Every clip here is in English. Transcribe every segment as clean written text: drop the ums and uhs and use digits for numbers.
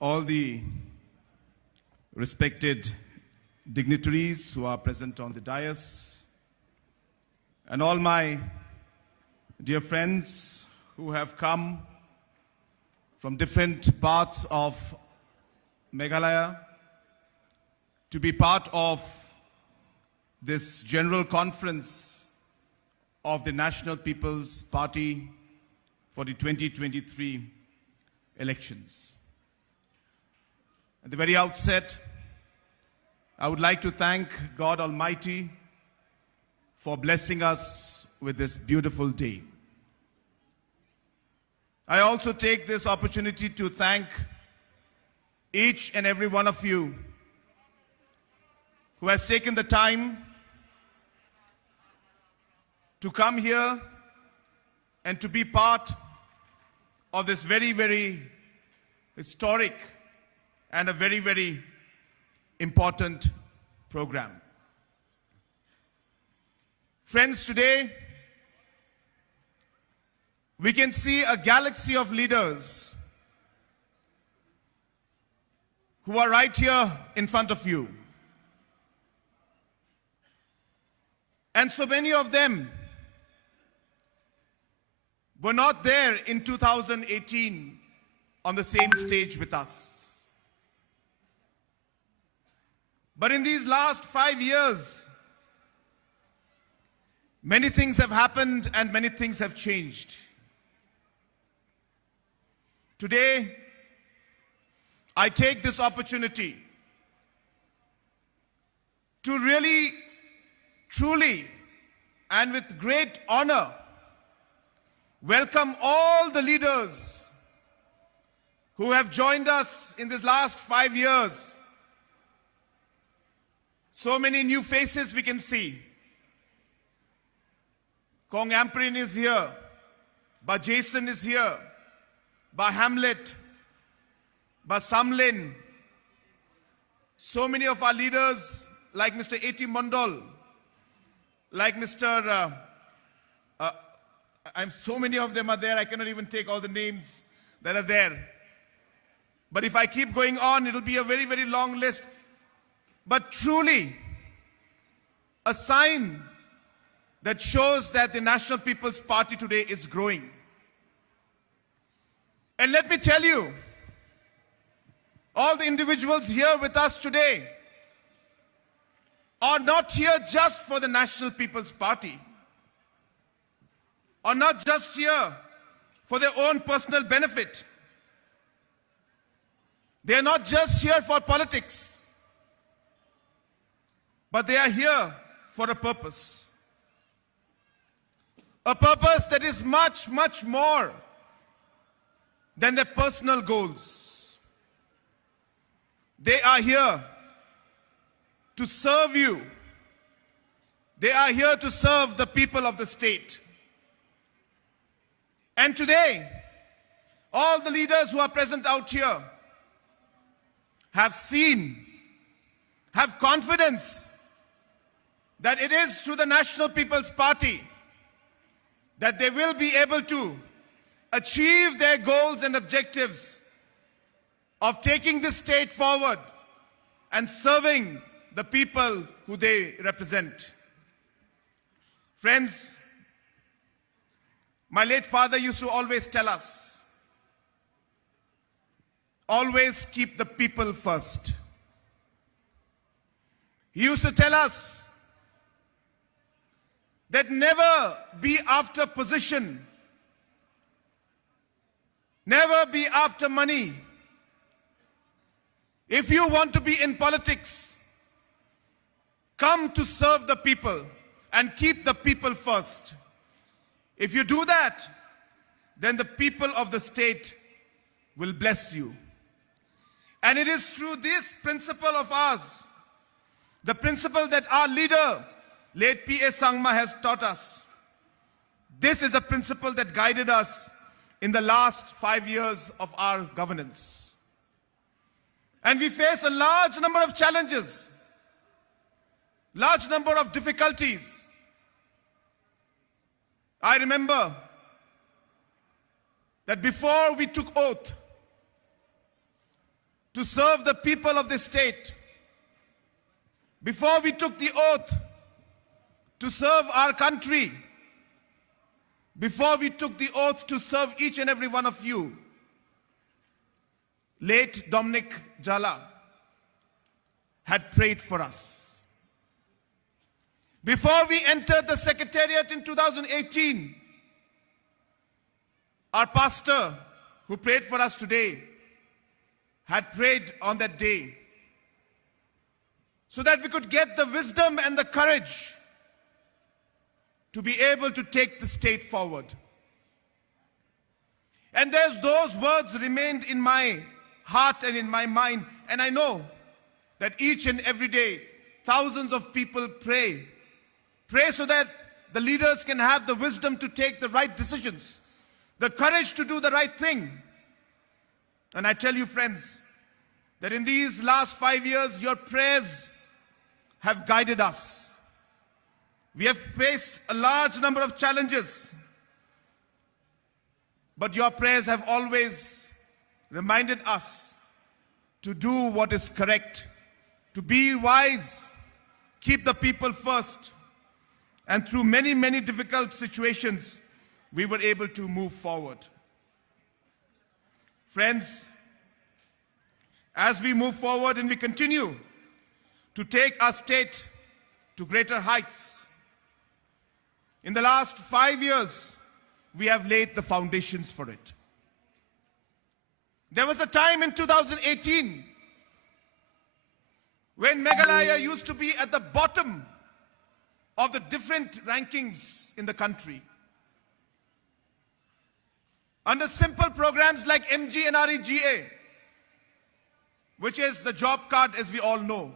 all the respected dignitaries who are present on the dais, and all my dear friends who have come from different parts of Meghalaya to be part of this general conference of the National People's Party for the 2023 elections. At the very outset, I would like to thank God Almighty for blessing us with this beautiful day. I also take this opportunity to thank each and every one of you who has taken the time to come here and to be part of this very, very historic and a very, very important program. Friends, today we can see a galaxy of leaders who are right here in front of you. And so many of them were not there in 2018 on the same stage with us. But in these last 5 years, many things have happened and many things have changed. Today, I take this opportunity to really, truly, and with great honor, welcome all the leaders who have joined us in this last 5 years. So many new faces we can see. Kong Amprin is here. Ba Jason is here. Ba Hamlet. Ba Samlin. So many of our leaders like Mr. A.T. Mondal, like Mr. So many of them are there. I cannot even take all the names that are there. But if I keep going on, it'll be a very, very long list. But truly, a sign that shows that the National People's Party today is growing. And let me tell you, all the individuals here with us today are not here just for the National People's Party, are not just here for their own personal benefit. They are not just here for politics, but they are here for a purpose. A purpose that is much, much more than their personal goals. They are here to serve you. They are here to serve the people of the state. And today, all the leaders who are present out here have seen, have confidence that it is through the National People's Party that they will be able to achieve their goals and objectives of taking this state forward and serving the people who they represent. Friends, my late father used to always tell us, always keep the people first. He used to tell us that never be after position, never be after money. If you want to be in politics, come to serve the people and keep the people first. If you do that, then the people of the state will bless you. And it is through this principle of ours, the principle that our leader, late P.A. Sangma, has taught us. This is a principle that guided us in the last 5 years of our governance. And we face a large number of challenges, large number of difficulties. I remember that before we took oath, to serve the people of this state. Before we took the oath to serve our country, before we took the oath to serve each and every one of you, late Dominic Jala had prayed for us. Before we entered the Secretariat in 2018, our pastor, who prayed for us today, had prayed on that day so that we could get the wisdom and the courage to be able to take the state forward. And those words remained in my heart and in my mind, and I know that each and every day thousands of people pray so that the leaders can have the wisdom to take the right decisions, the courage to do the right thing. And I tell you, friends, that in these last 5 years, your prayers have guided us. We have faced a large number of challenges, but your prayers have always reminded us to do what is correct, to be wise, keep the people first. And through many, many difficult situations, we were able to move forward. Friends, as we move forward and we continue to take our state to greater heights, in the last 5 years, we have laid the foundations for it. There was a time in 2018 when Meghalaya used to be at the bottom of the different rankings in the country. Under simple programs like MGNREGA, which is the job card as we all know,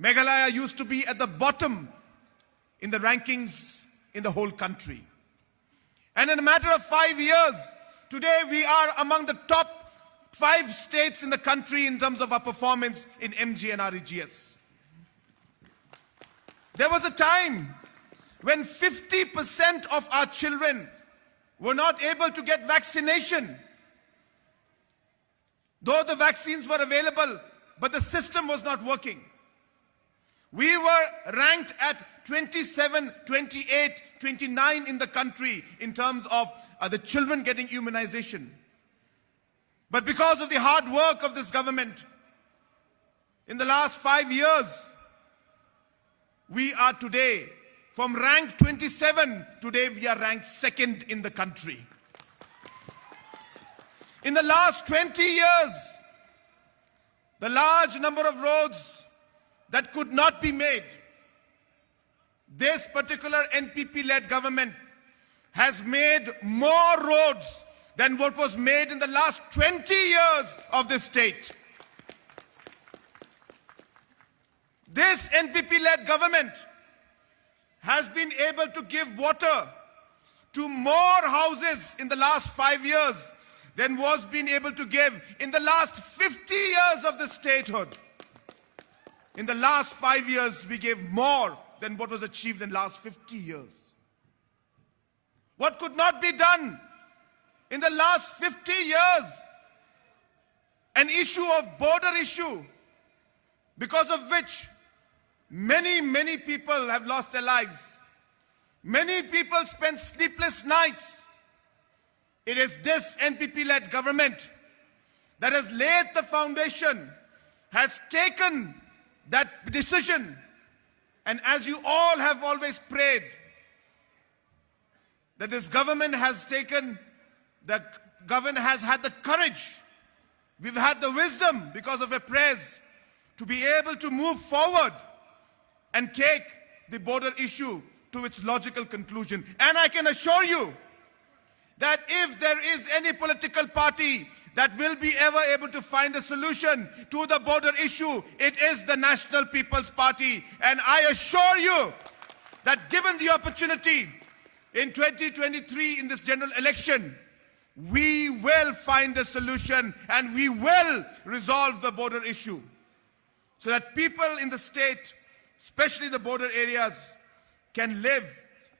Meghalaya used to be at the bottom in the rankings in the whole country. And in a matter of 5 years, today we are among the top 5 states in the country in terms of our performance in MGNREGS. There was a time when 50% of our children were not able to get vaccination. Though the vaccines were available, but the system was not working. We were ranked at 27, 28, 29 in the country in terms of the children getting immunization. But because of the hard work of this government, in the last 5 years, we are today, from rank 27, today we are ranked 2nd in the country. In the last 20 years, the large number of roads that could not be made, this particular NPP-led government has made more roads than what was made in the last 20 years of this state. This NPP-led government has been able to give water to more houses in the last 5 years than was being able to give in the last 50 years of the statehood. In the last 5 years, we gave more than what was achieved in the last 50 years. What could not be done in the last 50 years? An issue of border issue, because of which many, many people have lost their lives. Many people spend sleepless nights. It is this NPP-led government that has laid the foundation, has taken that decision. And as you all have always prayed, that this government has taken, the government has had the courage, we've had the wisdom because of your prayers to be able to move forward and take the border issue to its logical conclusion. And I can assure you that if there is any political party that will be ever able to find a solution to the border issue, it is the National People's Party. And I assure you that given the opportunity in 2023 in this general election, we will find a solution and we will resolve the border issue so that people in the state, especially the border areas, can live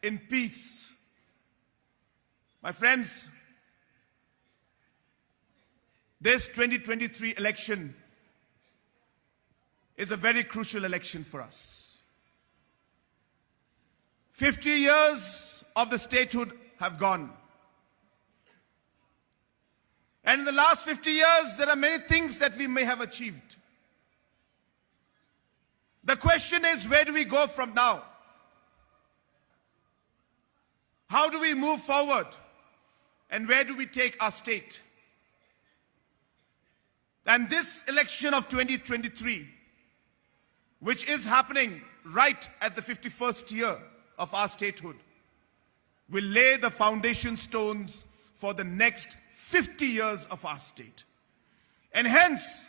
in peace. My friends, This 2023 election is a very crucial election for us. 50 years of the statehood have gone. And in the last 50 years, there are many things that we may have achieved. The question is, where do we go from now? How do we move forward? And where do we take our state? And this election of 2023, which is happening right at the 51st year of our statehood, will lay the foundation stones for the next 50 years of our state. And hence,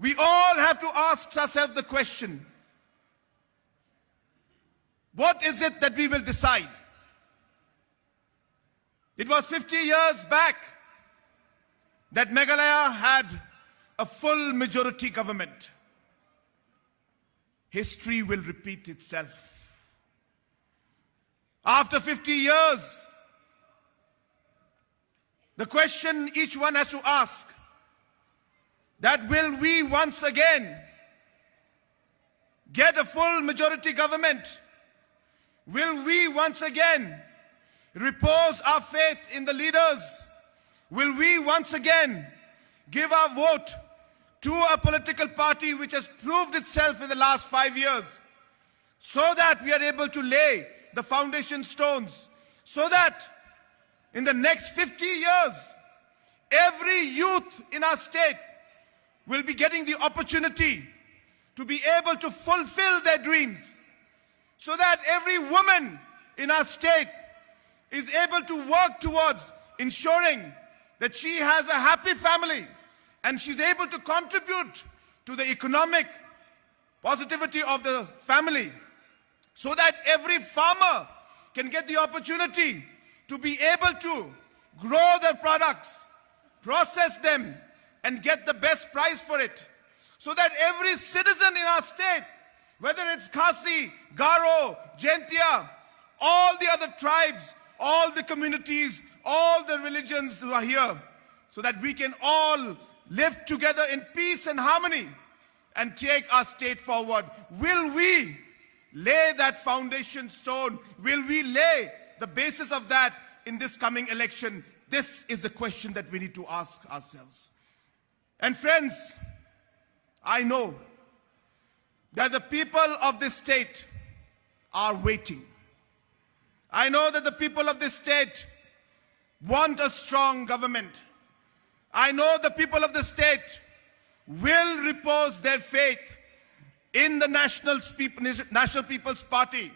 we all have to ask ourselves the question, what is it that we will decide? It was 50 years back that Meghalaya had a full majority government. History will repeat itself. After 50 years, the question each one has to ask, that will we once again get a full majority government? Will we once again repose our faith in the leaders? Will we once again give our vote to a political party which has proved itself in the last 5 years, so that we are able to lay the foundation stones, so that in the next 50 years, every youth in our state will be getting the opportunity to be able to fulfill their dreams, so that every woman in our state is able to work towards ensuring that she has a happy family and she's able to contribute to the economic positivity of the family, so that every farmer can get the opportunity to be able to grow their products, process them, and get the best price for it, so that every citizen in our state, whether it's Khasi, Garo, Jaintia, all the other tribes, all the communities, all the religions who are here, so that we can all live together in peace and harmony and take our state forward. Will we lay that foundation stone? Will we lay the basis of that in this coming election? This is the question that we need to ask ourselves. And friends, I know that the people of this state are waiting. I know that the people of this state want a strong government. I know the people of the state will repose their faith in the National People's Party,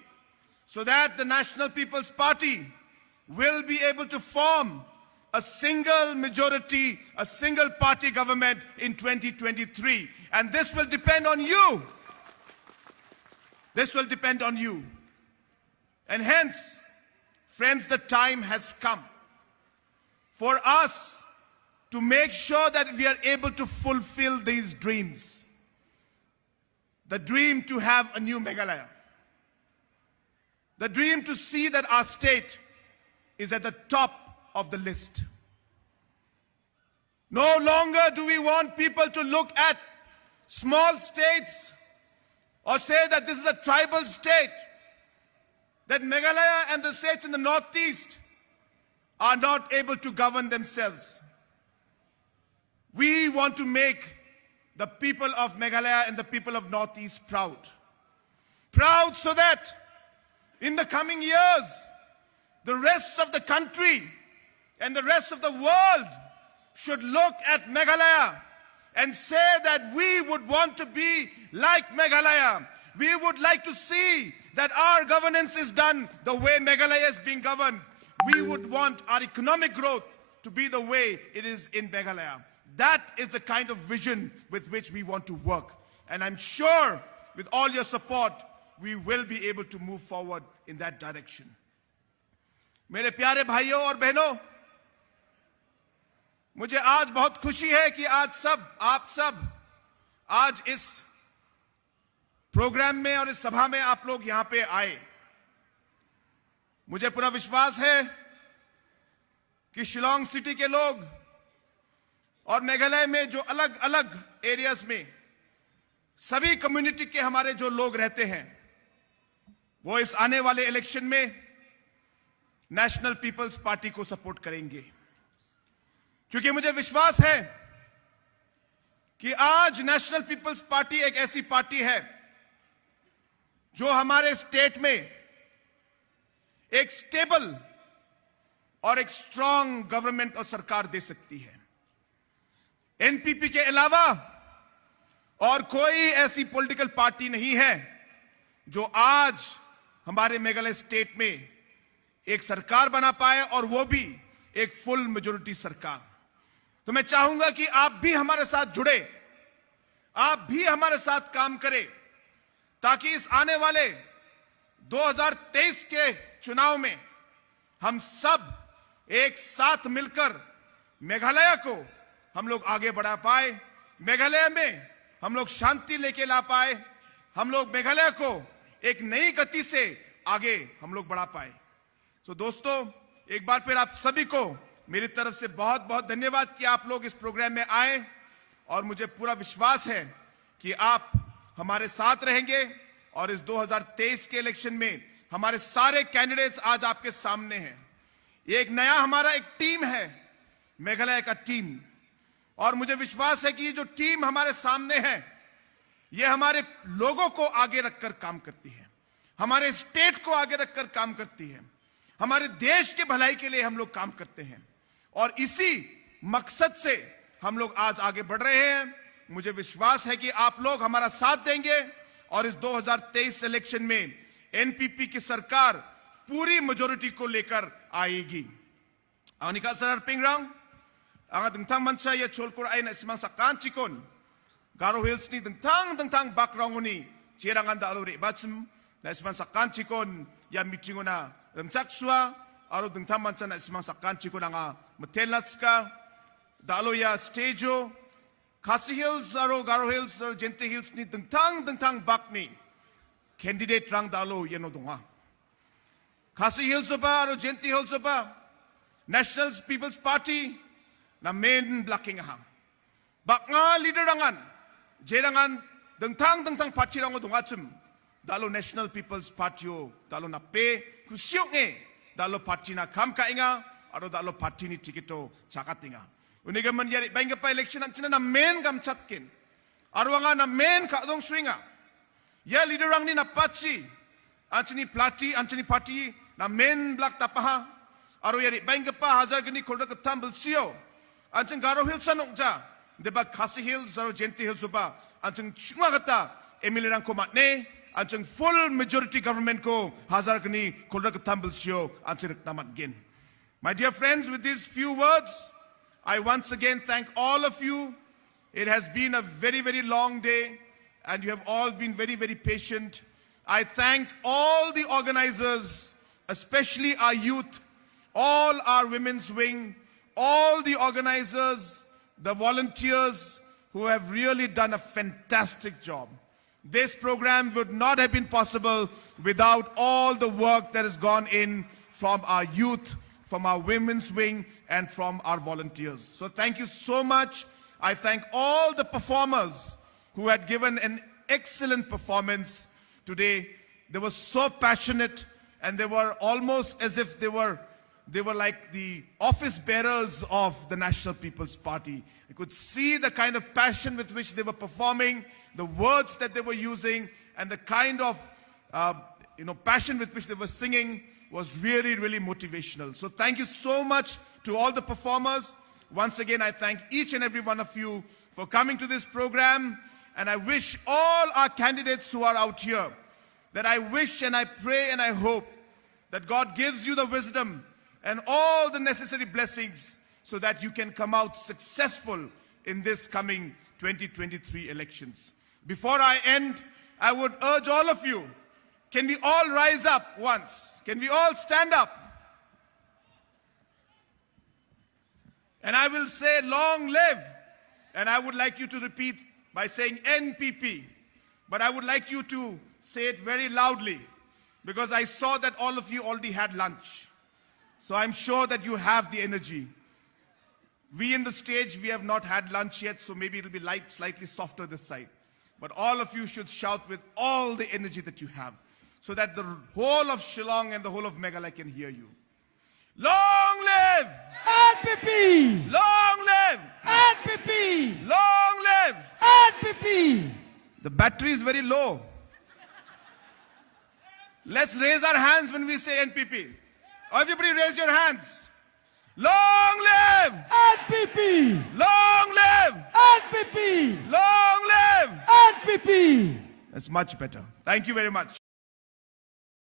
so that the National People's Party will be able to form a single majority, a single party government in 2023. And this will depend on you. This will depend on you. And hence, friends, the time has come for us to make sure that we are able to fulfill these dreams. The dream to have a new Meghalaya. The dream to see that our state is at the top of the list. No longer do we want people to look at small states or say that this is a tribal state, that Meghalaya and the states in the northeast are not able to govern themselves. We want to make the people of Meghalaya and the people of Northeast proud. Proud so that in the coming years, the rest of the country and the rest of the world should look at Meghalaya and say that we would want to be like Meghalaya. We would like to see that our governance is done the way Meghalaya is being governed. We would want our economic growth to be the way it is in Meghalaya. That is the kind of vision with which we want to work. And I'm sure with all your support, we will be able to move forward in that direction. मेरे प्यारे भाइयों और बहनों, मुझे आज बहुत खुशी है कि आज आप सब आज इस प्रोग्राम में और इस सभा में आप लोग यहां पे आए। मुझे पूरा विश्वास है कि शिलोंग सिटी के लोग और मेघालय में जो अलग अलग एरियाज में सभी कम्युनिटी के हमारे जो लोग रहते हैं, वो इस आने वाले इलेक्शन में नेशनल पीपल्स पार्टी को सपोर्ट करेंगे। क्योंकि मुझे विश्वास है कि आज नेशनल पीपल्स पार्टी एक ऐसी पार्टी है जो हमारे स्टेट में एक स्टेबल और एक स्ट्रांग गवर्नमेंट और सरकार दे सकती है। एनपीपी के अलावा और कोई ऐसी पॉलिटिकल पार्टी नहीं है जो आज हमारे मेघालय स्टेट में एक सरकार बना पाए, और वो भी एक फुल मेजॉरिटी सरकार। तो मैं चाहूंगा कि आप भी हमारे साथ जुड़े, आप भी हमारे साथ काम करें, ताकि इस आने वाले 2023 के चुनाव में हम सब एक साथ मिलकर मेघालय को हम लोग आगे बढ़ा पाए, मेघालय में हम लोग शांति लेके ला पाए, हम लोग मेघालय को एक नई गति से आगे हम लोग बढ़ा पाए। तो दोस्तों, एक बार फिर आप सभी को मेरी तरफ से बहुत बहुत धन्यवाद कि आप लोग इस प्रोग्राम में आए, और मुझे पूरा विश्वास है कि आप हमारे साथ रहेंगे, और इस 2023 के इलेक्शन में हमारे सारे कैंडिडेट्स आज आपके सामने हैं। ये एक नया हमारा एक टीम है, मेघालय का टीम, और मुझे विश्वास है कि ये जो टीम हमारे सामने है, ये हमारे लोगों को आगे रखकर काम करती है, हमारे स्टेट को आगे रखकर काम करती है, हमारे देश के भलाई के लिए हम लोग काम करते हैं, और इसी मकसद से हम लोग आज आगे बढ़ रहे हैं। मुझे विश्वास है कि आप लोग हमारा साथ देंगे, और इस 2023 इलेक्शन में एनपीपी की सरकार पूरी मेजॉरिटी को लेकर आएगी। अनिका सर पिंगरंग ang dengtang mansa ya cholkor ay na simang sakan chikon Garo Hills ni dengtang background ni cirangan da aluri bachim na simang sakan chikon ya meeting na remchakswa aro dengtang mansa na simang sakan chikon nga matellaska dalo ya stagejo Khasi Hills aro Garo Hills aro Gente Hills ni dengtang back ni candidate rang dalo yeno donga Khasi Hills ba aro Gente Hills ba National People's Party na main blocking hang. Bak nga leader rangan, jerangan dengtang party rango dungachim, dalo National People's Party o, dalo na pe kusyok nge, dalo party na kam kainga, aro dalo party ni tikito chakatinga. Uniga man yari bainga pa election ang china na main gam chatkin, aro nga na main kadong swinga. Ya leader rang ni na patsi, anchini party na main block tapaha, aro yari bainga pa hazar gani kolda katambil siyo. Anjing Garo Hills sanokja, deba Khasi Hills aro Gente Hills ba, anjing chunga kata emilirang ko matne, anjing full majority government ko hazar gani kolda katambil siyo anjing namat gen. My dear friends, with these few words, I once again thank all of you. It has been a very, very long day, and you have all been very, very patient. I thank all the organizers, especially our youth, all our women's wing, all the organizers, the volunteers who have really done a fantastic job. This program would not have been possible without all the work that has gone in from our youth, from our women's wing, and from our volunteers. So thank you so much. I thank all the performers who had given an excellent performance today. They were so passionate, and they were almost as if they were like the office bearers of the National People's Party. You could see the kind of passion with which they were performing, the words that they were using, and the kind of passion with which they were singing was really, really motivational. So thank you so much to all the performers. Once again, I thank each and every one of you for coming to this program, and I wish all our candidates who are out here, that I wish and I pray and I hope that God gives you the wisdom and all the necessary blessings so that you can come out successful in this coming 2023 elections. Before I end, I would urge all of you, can we all rise up once? Can we all stand up? And I will say, long live. And I would like you to repeat by saying NPP. But I would like you to say it very loudly, because I saw that all of you already had lunch. So I'm sure that you have the energy. We in the stage, we have not had lunch yet, so maybe it'll be slightly softer this side. But all of you should shout with all the energy that you have, so that the whole of Shillong and the whole of Meghalaya can hear you. Long live NPP! Long live NPP! Long live NPP! The battery is very low. Let's raise our hands when we say NPP. Everybody raise your hands. Long live NPP! Long live NPP! Long live NPP! That's much better. Thank you very much.